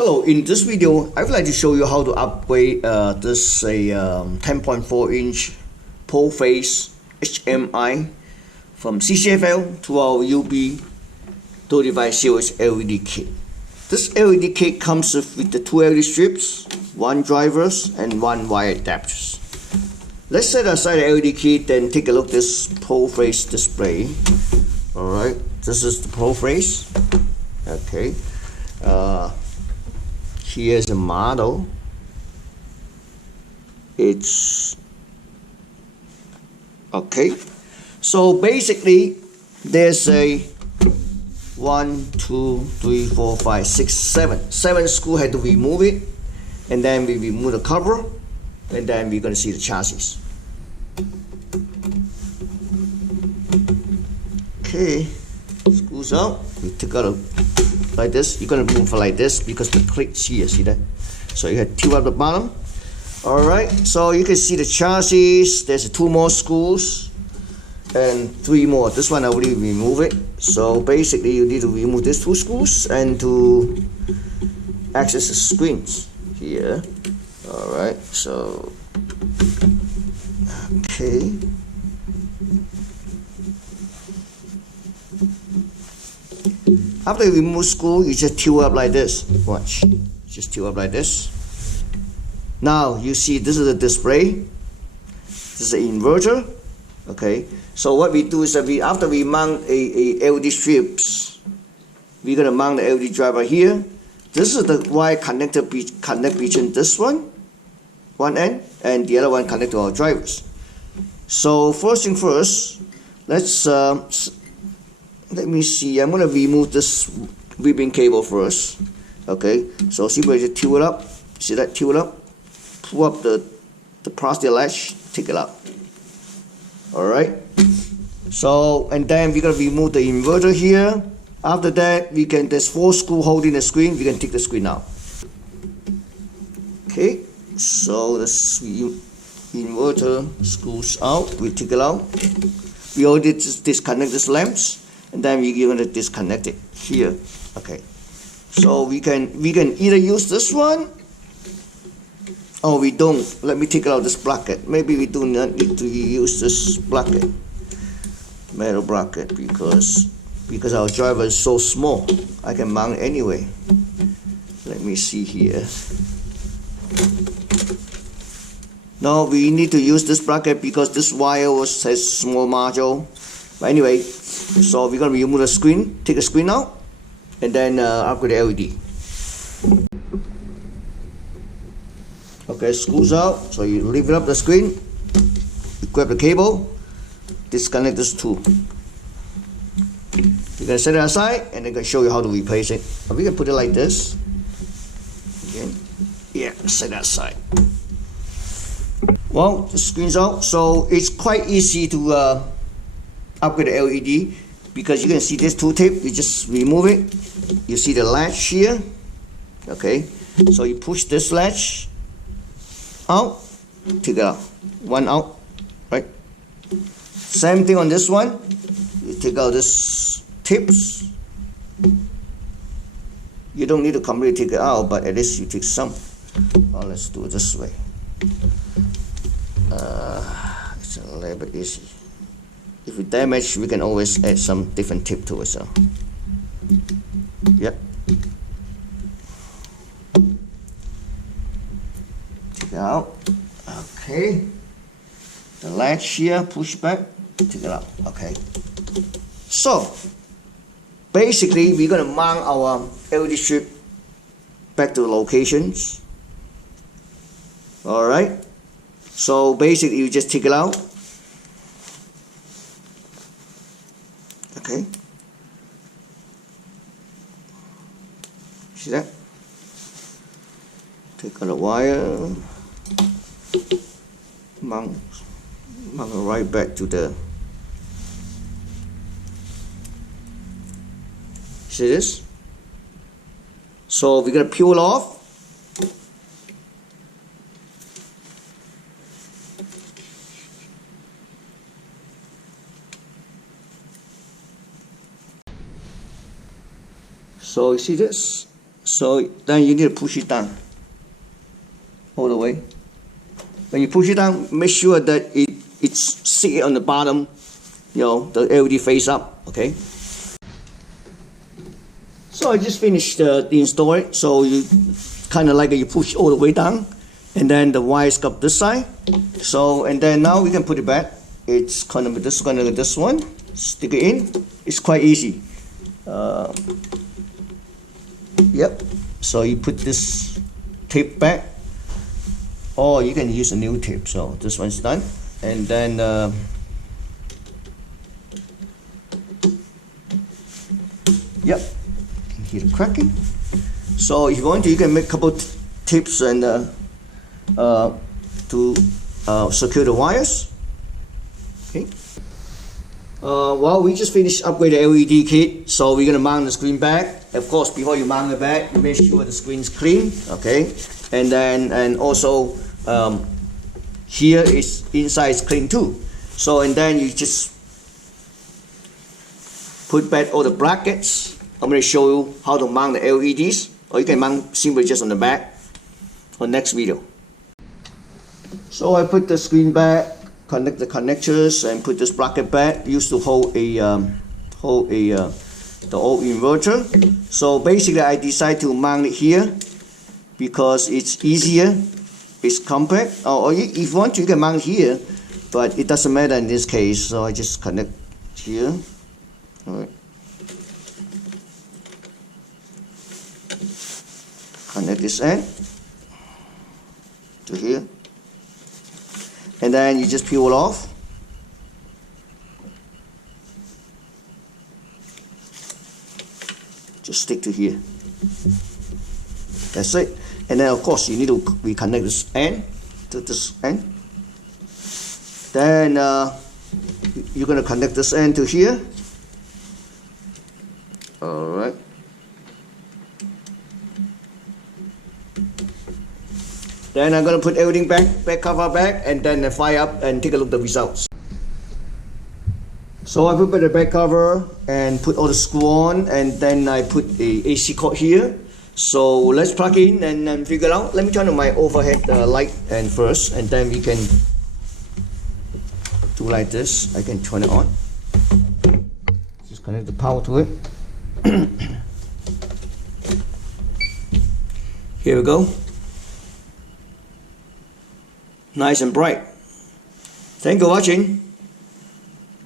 Hello, in this video, I would like to show you how to upgrade this 10.4-inch pole face HMI from CCFL to our UB35 series LED kit. This LED kit comes with the two LED strips, one drivers and one wire adapters. Let's set aside the LED kit and take a look at this pole face display. Alright, this is the pole face. Okay. Here's a model. It's okay. So basically, there's a 1, 2, 3, 4, 5, 6, 7. 7 screws had to remove it, and then we remove the cover, and then we're gonna see the chassis. Okay, screws out. We take out like this. You're gonna move like this because the clicks here. See that? So you have two at the bottom. All right. So you can see the chassis. There's 2 more screws and 3 more. This one I already remove it. So basically, you need to remove these 2 screws and to access the screens here. All right. So okay. After you remove screw, you just tilt up like this. Watch. Just tilt up like this. Now you see this is the display. This is the inverter. Okay. So what we do is that after we mount a LED strips, we're gonna mount the LED driver here. This is the wire connector connect between this one end, and the other one connect to our drivers. So first thing first, let me see. I'm gonna remove this ribbon cable first. Okay. So simply just tilt it up. See that? Tilt it up. Pull up the plastic latch. Take it out. All right. So and then we're gonna remove the inverter here. After that, there's 4 screws holding the screen. We can take the screen out. Okay. So the inverter screws out. We take it out. We already disconnect these lamps. And then we're going to disconnect it here. Okay. So we can either use this one or we don't. Let me take out this bracket. Maybe we do not need to use this bracket, metal bracket, because our driver is so small. I can mount it anyway. Let me see here. No, we need to use this bracket because this wire has small module. But anyway, so we're gonna remove the screen, take the screen out, and then upgrade the LED. Okay, screws out. So you lift up the screen, you grab the cable, disconnect this too. You're gonna set it aside, and then gonna show you how to replace it. We can put it like this. Again, yeah, set that aside. Well, the screen's out, so it's quite easy to upgrade the LED because you can see this 2 tip. You just remove it. You see the latch here. Okay, so you push this latch out, take it out. One out, right? Same thing on this one. You take out this tips. You don't need to completely take it out, but at least you take some. Well, let's do it this way. It's a little bit easy. If we damage, we can always add some different tip to it. So, yep. Take it out. Okay. The latch here, push back. Take it out. Okay. So, basically, we're gonna mount our LED strip back to the locations. All right. So basically, you just take it out. Okay. See that? Take out the wire. Mount it right back to the. See this? So we're gonna peel it off. So you see this? So then you need to push it down all the way. When you push it down, make sure that it's sit on the bottom, you know, the LED face up, okay? So I just finished the install it. So you kind of like you push all the way down, and then the wires go up this side. So, and then now we can put it back. It's kind of this one, stick it in. It's quite easy. Yep. So you put this tape back, or you can use a new tape. So this one's done, and then yep, you can hear the cracking. So if you want to, you can make a couple tips and to secure the wires. Okay. Well, we just finished upgrade the LED kit, so we're gonna mount the screen back. Of course, before you mount it back, you make sure the screen's clean. Okay, and then also here is inside is clean too. So and then you just put back all the brackets. I'm gonna show you how to mount the LEDs, or you can mount simply just on the back on next video. So I put the screen back, connect the connectors, and put this bracket back used to hold the old inverter. So basically I decided to mount it here because it's easier, it's compact. Or if you want to, you can mount here, but it doesn't matter in this case. So I just connect here. All right. Connect this end to here, and then you just peel it off. Just stick to here. That's it. And then of course you need to reconnect this end to this end. Then you're going to connect this end to here. Alright. Then I'm going to put everything back cover back, and then fire up and take a look at the results. So I put the back cover and put all the screw on, and then I put the AC cord here. So let's plug in and figure out. Let me turn on my overhead light and first, and then we can do like this. I can turn it on. Just connect the power to it. Here we go. Nice and bright. Thank you for watching.